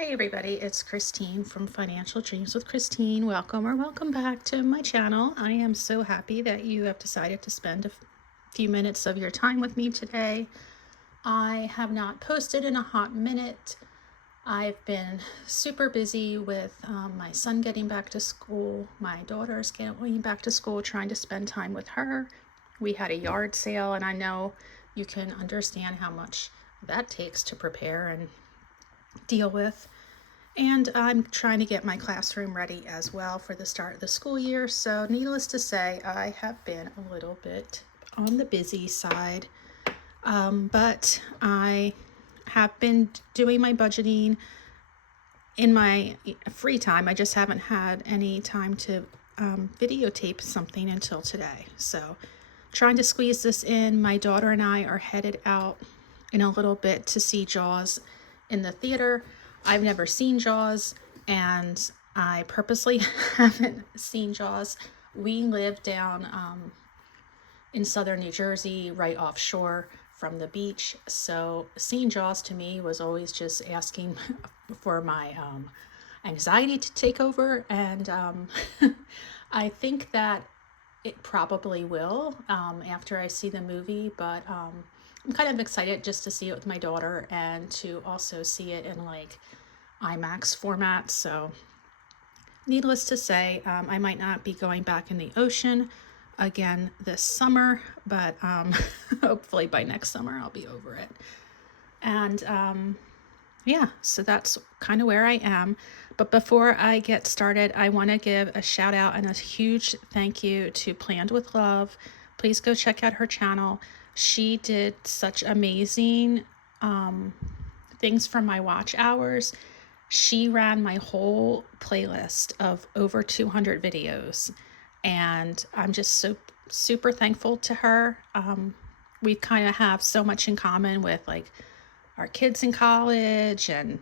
Hey everybody, it's Christine from Financial Dreams with Christine. Welcome back to my channel. I am so happy that you have decided to spend a few minutes of your time with me today. I have not posted in a hot minute. I've been super busy with my son getting back to school, my daughter's getting back to school, trying to spend time with her. We had a yard sale, and I know you can understand how much that takes to prepare and deal with. And I'm trying to get my classroom ready as well for the start of the school year. So needless to say, I have been a little bit on the busy side. But I have been doing my budgeting in my free time. I just haven't had any time to videotape something until today. So trying to squeeze this in. My daughter and I are headed out in a little bit to see Jaws in the theater. I've never seen Jaws, and I purposely haven't seen Jaws. We live down in southern New Jersey, right offshore from the beach. So seeing Jaws to me was always just asking for my anxiety to take over. And I think that it probably will after I see the movie, but I'm kind of excited just to see it with my daughter and to also see it in like IMAX format. So needless to say, I might not be going back in the ocean again this summer, but hopefully by next summer I'll be over it. And yeah, so that's kind of where I am. But before I get started, I want to give a shout out and a huge thank you to Planned with Love. Please go check out her channel. She did such amazing things for my watch hours. She ran my whole playlist of over 200 videos, and I'm just so super thankful to her. We kind of have so much in common with like our kids in college, and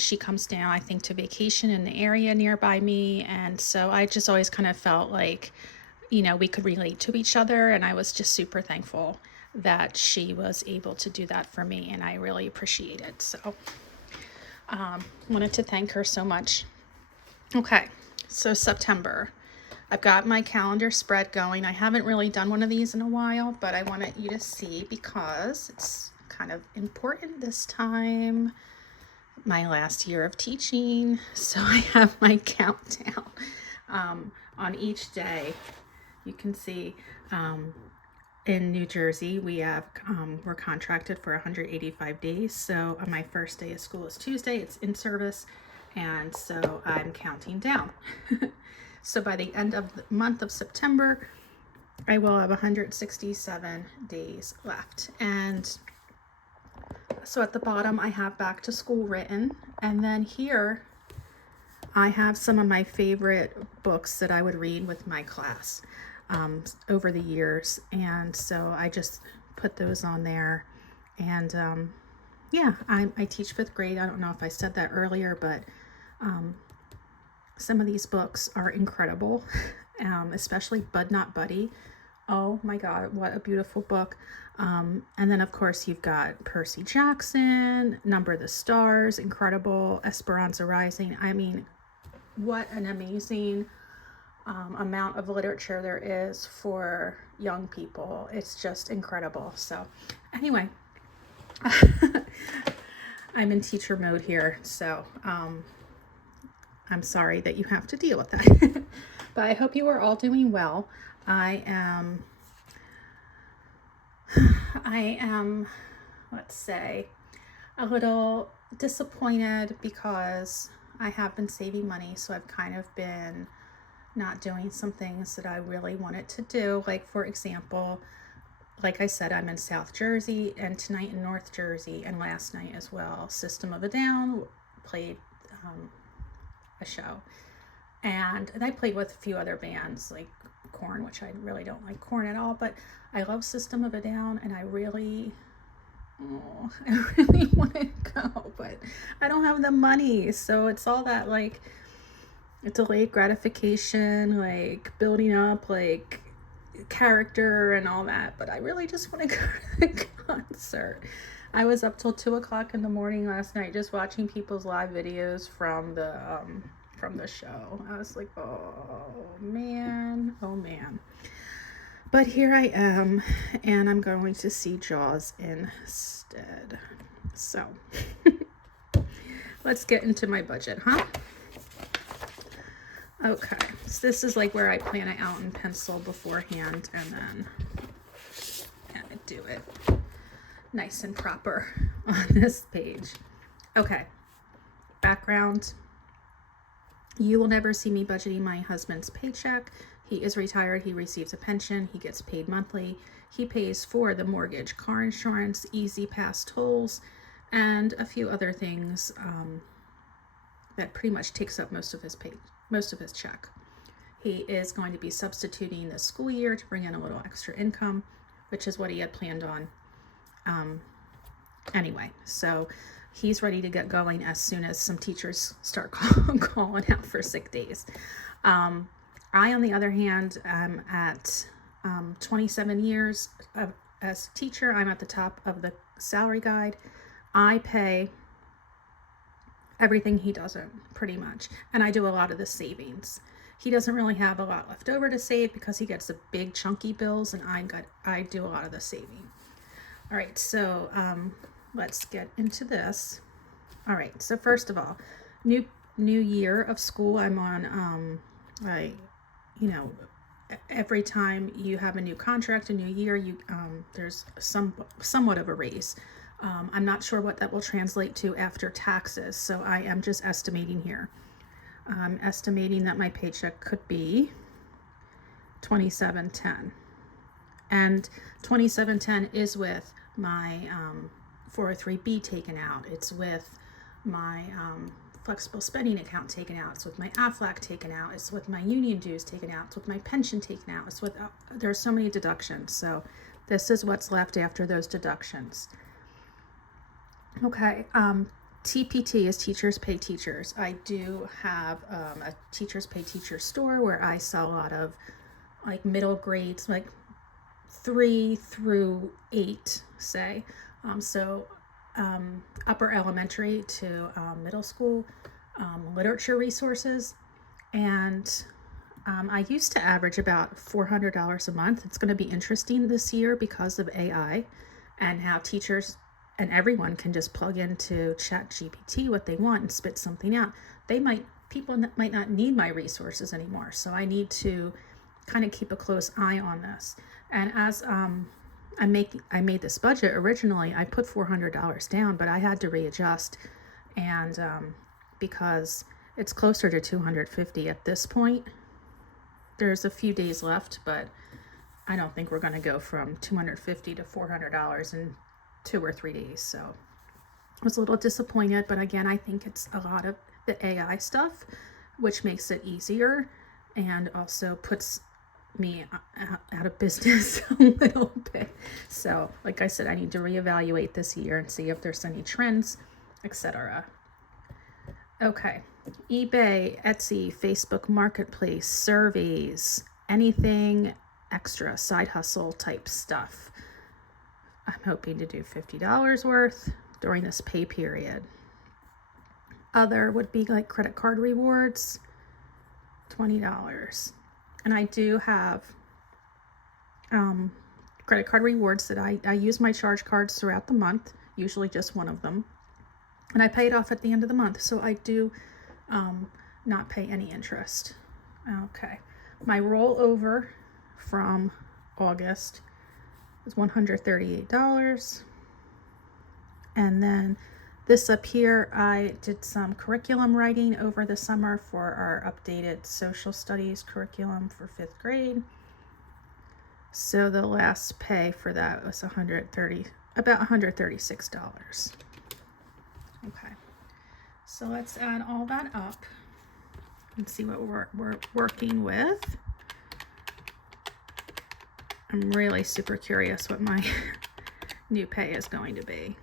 she comes down, I think, to vacation in the area nearby me, and so I just always kind of felt like, we could relate to each other, and I was just super thankful that she was able to do that for me, and I really appreciate it. So wanted to thank her so much. Okay, so September. I've got my calendar spread going. I haven't really done one of these in a while, but I wanted you to see because it's kind of important this time. My last year of teaching, so I have my countdown on each day. You can see in New Jersey we have we're contracted for 185 days. So my first day of school is Tuesday. It's in service, and so I'm counting down. So by the end of the month of September, I will have 167 days left. And so at the bottom, I have back to school written. And then here, I have some of my favorite books that I would read with my class over the years. And so I just put those on there. And yeah, I teach fifth grade. I don't know if I said that earlier, but some of these books are incredible, especially Bud Not Buddy. Oh my God, what a beautiful book. And then of course you've got Percy Jackson, Number of the Stars, incredible, Esperanza Rising. I mean, what an amazing amount of literature there is for young people. It's just incredible. So anyway, I'm in teacher mode here. So I'm sorry that you have to deal with that. But I hope you are all doing well. I am, let's say, a little disappointed because I have been saving money, so I've kind of been not doing some things that I really wanted to do. Like, for example, like I said, I'm in South Jersey, and tonight in North Jersey, and last night as well, System of a Down played a show. And I played with a few other bands like Korn, which I really don't like Korn at all, but I love System of a Down, and I really want to go, but I don't have the money. So it's all that like delayed gratification, like building up like character and all that, but I really just want to go to the concert. I was up till 2 o'clock in the morning last night just watching people's live videos from the show. I was like, oh man, oh man. But here I am, and I'm going to see Jaws instead. So let's get into my budget, huh? Okay, so this is like where I plan it out in pencil beforehand, and then do it nice and proper on this page. Okay, background. You will never see me budgeting my husband's paycheck. He is retired. He receives a pension. He gets paid monthly. He pays for the mortgage, car insurance, Easy Pass tolls, and a few other things that pretty much takes up most of his check. He is going to be substituting this school year to bring in a little extra income, which is what he had planned on. Anyway, so he's ready to get going as soon as some teachers start calling out for sick days. I, on the other hand, am at 27 years as a teacher. I'm at the top of the salary guide. I pay everything he doesn't, pretty much, and I do a lot of the savings. He doesn't really have a lot left over to save because he gets the big chunky bills, and I do a lot of the saving. All right, so let's get into this. All right, so first of all, new year of school. I'm on every time you have a new contract, a new year, there's somewhat of a raise. I'm not sure what that will translate to after taxes, so I am just estimating here. I'm estimating that my paycheck could be $27.10, and $27.10 is with my 403B taken out. It's with my flexible spending account taken out. It's with my AFLAC taken out. It's with my union dues taken out. It's with my pension taken out. It's with there's so many deductions. So this is what's left after those deductions. Okay, TPT is Teachers Pay Teachers. I do have a Teachers Pay Teachers store where I sell a lot of like middle grades, like 3 through 8, say. Upper elementary to middle school literature resources. And I used to average about $400 a month. It's going to be interesting this year because of AI and how teachers and everyone can just plug into ChatGPT what they want and spit something out. People might not need my resources anymore. So I need to kind of keep a close eye on this. And as I made this budget originally, I put $400 down, but I had to readjust, and because it's closer to $250 at this point. There's a few days left, but I don't think we're going to go from $250 to $400 in 2 or 3 days. So I was a little disappointed, but again, I think it's a lot of the AI stuff, which makes it easier and also puts me out of business a little bit. So like I said, I need to reevaluate this year and see if there's any trends, etc. Okay, eBay, Etsy, Facebook Marketplace, surveys, anything extra, side hustle type stuff. I'm hoping to do $50 worth during this pay period. Other would be like credit card rewards, $20. And I do have credit card rewards that I use my charge cards throughout the month, usually just one of them. And I pay it off at the end of the month, so I do not pay any interest. Okay, my rollover from August is $138. And then this up here, I did some curriculum writing over the summer for our updated social studies curriculum for 5th grade. So the last pay for that was about $136. Okay, so let's add all that up and see what we're working with. I'm really super curious what my new pay is going to be.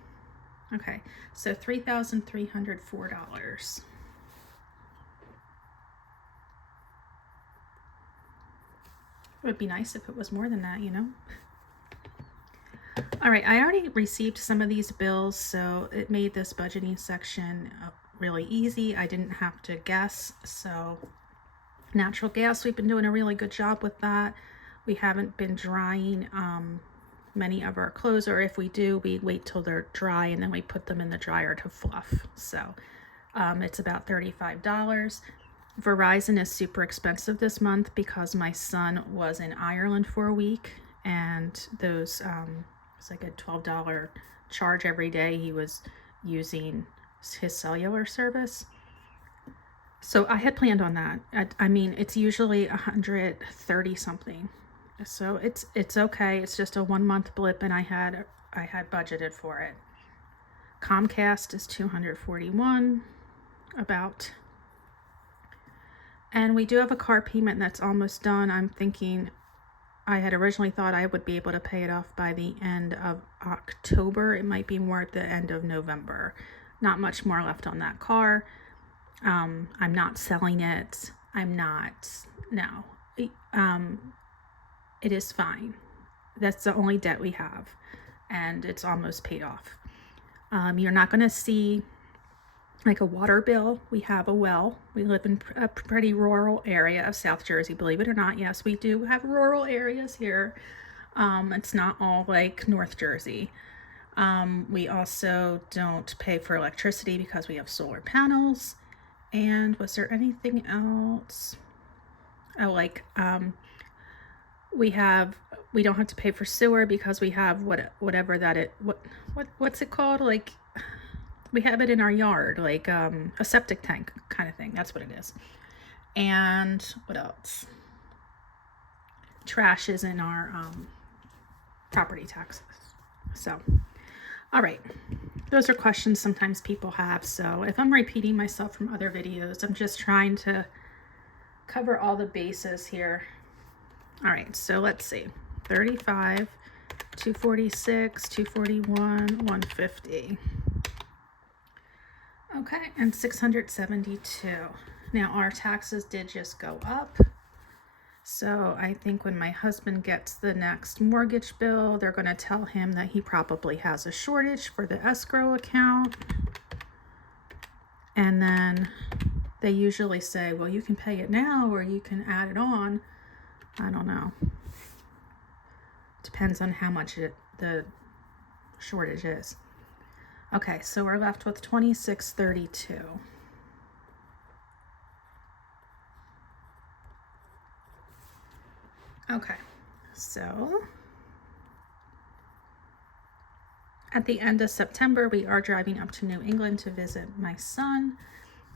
Okay, so $3,304. It would be nice if it was more than that, you know? All right, I already received some of these bills, so it made this budgeting section really easy. I didn't have to guess. So natural gas, we've been doing a really good job with that. We haven't been drying many of our clothes, or if we do, we wait till they're dry and then we put them in the dryer to fluff. So it's about $35. Verizon is super expensive this month because my son was in Ireland for a week, and those it's like a $12 charge every day he was using his cellular service. So I had planned on that. I mean, it's usually 130 something. So it's okay. It's just a 1 month blip, and I had budgeted for it. Comcast is 241 about. And we do have a car payment that's almost done. I'm thinking, I had originally thought I would be able to pay it off by the end of October. It might be more at the end of November. Not much more left on that car. I'm not selling it. No. It is fine. That's the only debt we have, and it's almost paid off. You're not going to see like a water bill. We have a well. We live in a pretty rural area of South Jersey, believe it or not. Yes, we do have rural areas here. It's not all like North Jersey. We also don't pay for electricity because we have solar panels. And was there anything else? Oh, like we don't have to pay for sewer because we have whatever that it what's it called? Like, we have it in our yard, like a septic tank kind of thing. That's what it is. And what else? Trash is in our property taxes. So, all right. Those are questions sometimes people have. So if I'm repeating myself from other videos, I'm just trying to cover all the bases here. All right, so let's see. 35, 246, 241, 150. Okay, and 672. Now our taxes did just go up. So I think when my husband gets the next mortgage bill, they're going to tell him that he probably has a shortage for the escrow account. And then they usually say, well, you can pay it now or you can add it on. I don't know. Depends on how much the shortage is. Okay, so we're left with 2632. Okay, so at the end of September, we are driving up to New England to visit my son.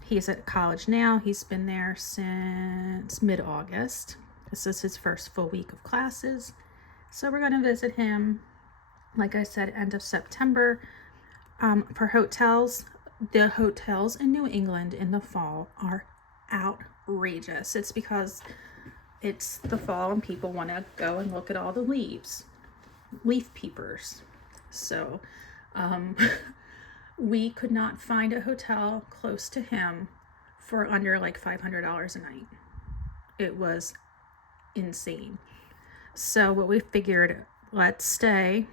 He's at college now. He's been there since mid-August. This is his first full week of classes. So we're going to visit him, like I said, end of September. For hotels, the hotels in New England in the fall are outrageous. It's because it's the fall and people want to go and look at all the leaf peepers. So we could not find a hotel close to him for under like $500 a night. It was insane. So what we figured, let's stay,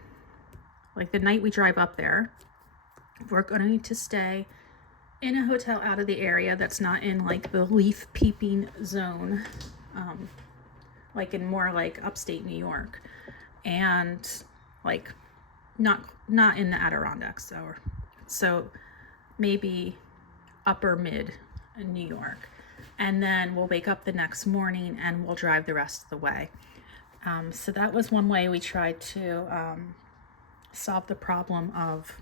like the night we drive up there, we're going to stay in a hotel out of the area that's not in like the leaf peeping zone, like in more like upstate New York, and like not in the Adirondacks, so maybe upper mid in New York. And then we'll wake up the next morning and we'll drive the rest of the way. So that was one way we tried to solve the problem of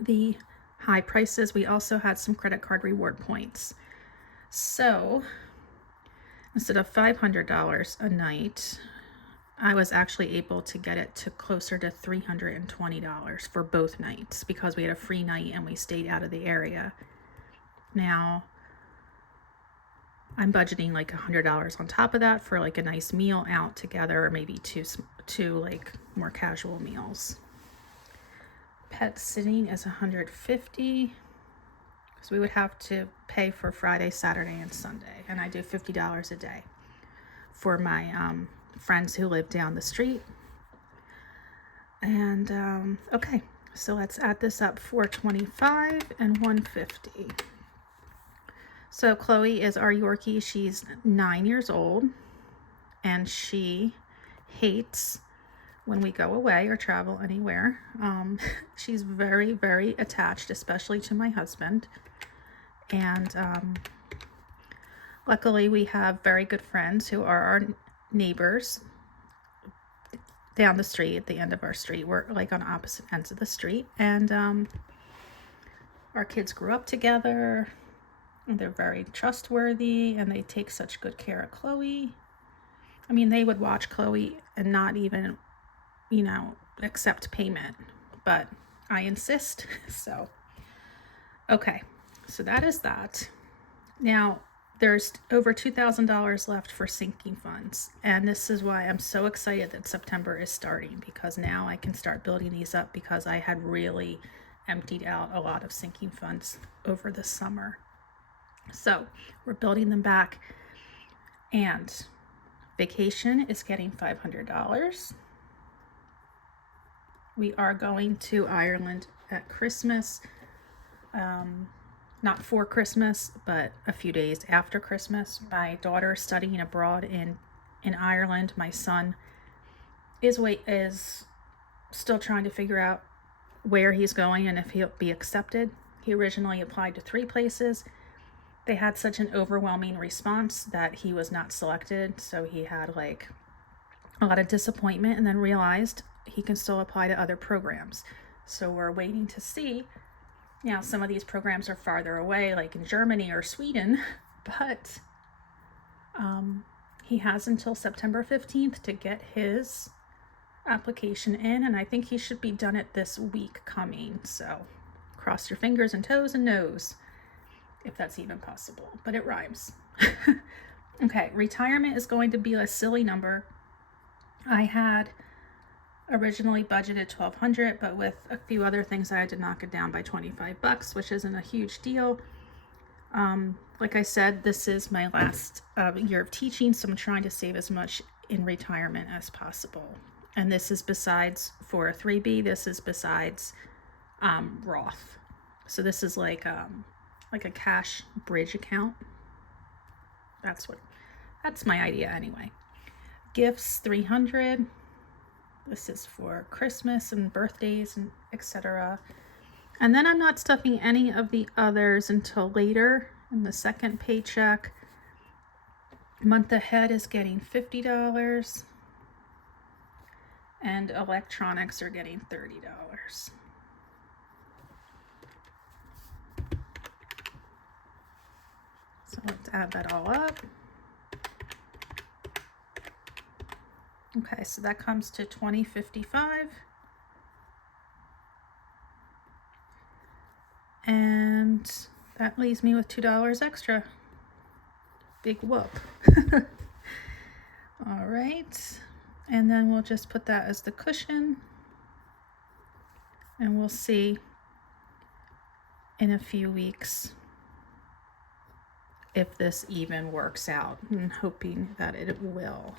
the high prices. We also had some credit card reward points. So instead of $500 a night, I was actually able to get it to closer to $320 for both nights because we had a free night and we stayed out of the area. Now, I'm budgeting like $100 on top of that for like a nice meal out together, or maybe two like more casual meals. Pet sitting is $150 because we would have to pay for Friday, Saturday, and Sunday, and I do $50 a day for my friends who live down the street. And okay, so let's add this up. 425 and 150. So Chloe is our Yorkie. She's 9 years old, and she hates when we go away or travel anywhere. She's very, very attached, especially to my husband. And luckily we have very good friends who are our neighbors down the street, at the end of our street. We're like on opposite ends of the street. And our kids grew up together. And they're very trustworthy, and they take such good care of Chloe. I mean, they would watch Chloe and not even, accept payment, but I insist. So, okay, so that is that. Now, there's over $2,000 left for sinking funds, and this is why I'm so excited that September is starting, because now I can start building these up, because I had really emptied out a lot of sinking funds over the summer. So we're building them back, and vacation is getting $500. We are going to Ireland at Christmas, not for Christmas, but a few days after Christmas. My daughter is studying abroad in Ireland. My son is still trying to figure out where he's going and if he'll be accepted. He originally applied to 3 places. They had such an overwhelming response that he was not selected, so he had like a lot of disappointment, and then realized he can still apply to other programs. So we're waiting to see. Now, some of these programs are farther away, like in Germany or Sweden, but he has until September 15th to get his application in, and I think he should be done it this week coming. So cross your fingers and toes and nose, if that's even possible, but it rhymes. Okay, retirement is going to be a silly number. I had originally budgeted $1,200, but with a few other things I had to knock it down by $25, which isn't a huge deal. Like I said, this is my last year of teaching, so I'm trying to save as much in retirement as possible. And this is besides, for a 3B, this is besides Roth. So this is like a cash bridge account. That's my idea anyway. Gifts, $300. This is for Christmas and birthdays and etc. And then I'm not stuffing any of the others until later in the second paycheck. Month ahead is getting $50, and electronics are getting $30. So let's add that all up. Okay, so that comes to $20.55. And that leaves me with $2 extra. Big whoop. All right. And then we'll just put that as the cushion. And we'll see in a few weeks if this even works out. I'm hoping that it will.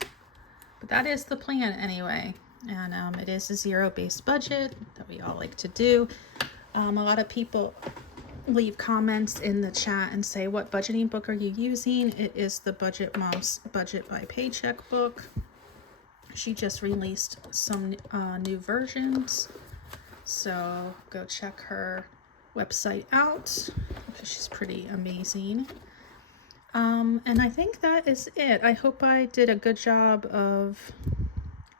But that is the plan anyway. And it is a zero-based budget that we all like to do. A lot of people leave comments in the chat and say, what budgeting book are you using? It is the Budget Mom's Budget by Paycheck book. She just released some new versions. So go check her website out, because she's pretty amazing. And I think that is it. I hope I did a good job of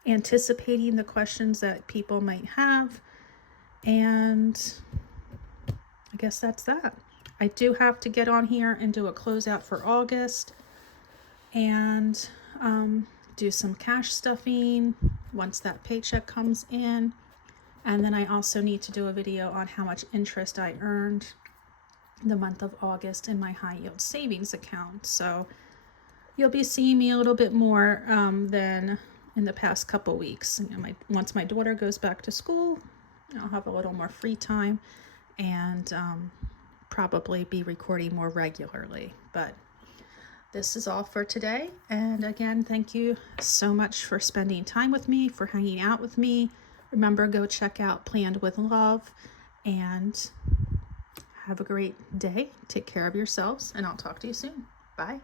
anticipating the questions that people might have. And I guess that's that. I do have to get on here and do a closeout for August, and do some cash stuffing once that paycheck comes in. And then I also need to do a video on how much interest I earned the month of August in my high yield savings account. So you'll be seeing me a little bit more than in the past couple weeks. Once my daughter goes back to school, I'll have a little more free time, and probably be recording more regularly. But this is all for today. And again, thank you so much for spending time with me, for hanging out with me, Remember, go check out Planned with Love, and have a great day. Take care of yourselves, and I'll talk to you soon. Bye.